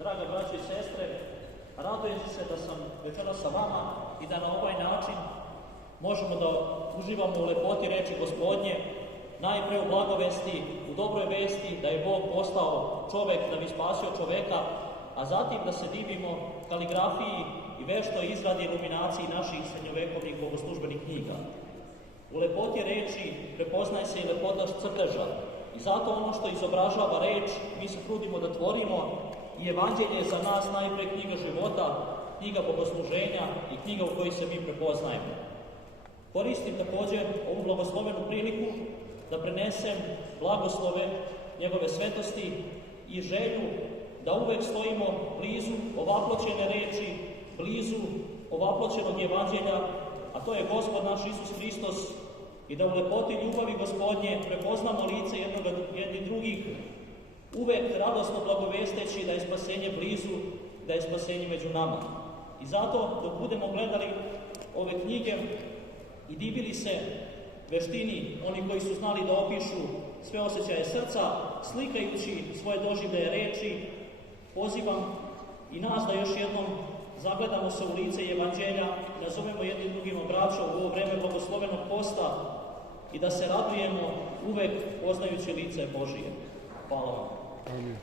Draga braćo i sestre, radujem se da sam večeras sa vama i da na ovaj način možemo da uživamo u lepoti reči Gospodnje, najpre u blagovesti, u dobroj vesti da je Bog postao čovek da bi spasio čoveka, a zatim da se divimo kaligrafiji i veštoj izradi iluminaciji naših srednjovekovnih bogoslužbenih knjiga. U lepoti reči prepoznaje se i lepota crteža i zato ono što izobražava reč mi se trudimo da tvorimo i evanđelje je za nas najpre knjiga života, knjiga bogosluženja i knjiga u kojoj se mi prepoznajemo. Koristim također ovu blagoslovenu priliku da prenesem blagoslove njegove svetosti i želju da uvek stojimo blizu ovaploćene reči, blizu ovaploćenog evanđelja, a to je Gospod naš Isus Hristos, i da u lepoti ljubavi Gospodnje prepoznamo lice jedni drugih, uvek radosno blagovesteći da je spasenje blizu, da je spasenje među nama. I zato, dok budemo gledali ove knjige i divili se veštini oni koji su znali da opišu sve osjećaje srca, slikajući svoje doživljaje reči, pozivam i nas da još jednom zagledamo se u lice evanđelja, nazovemo jednim drugim braćom u ovo vreme blagoslovenog posta i da se radujemo uvek poznajući lice Božije. Hvala vam. Amin.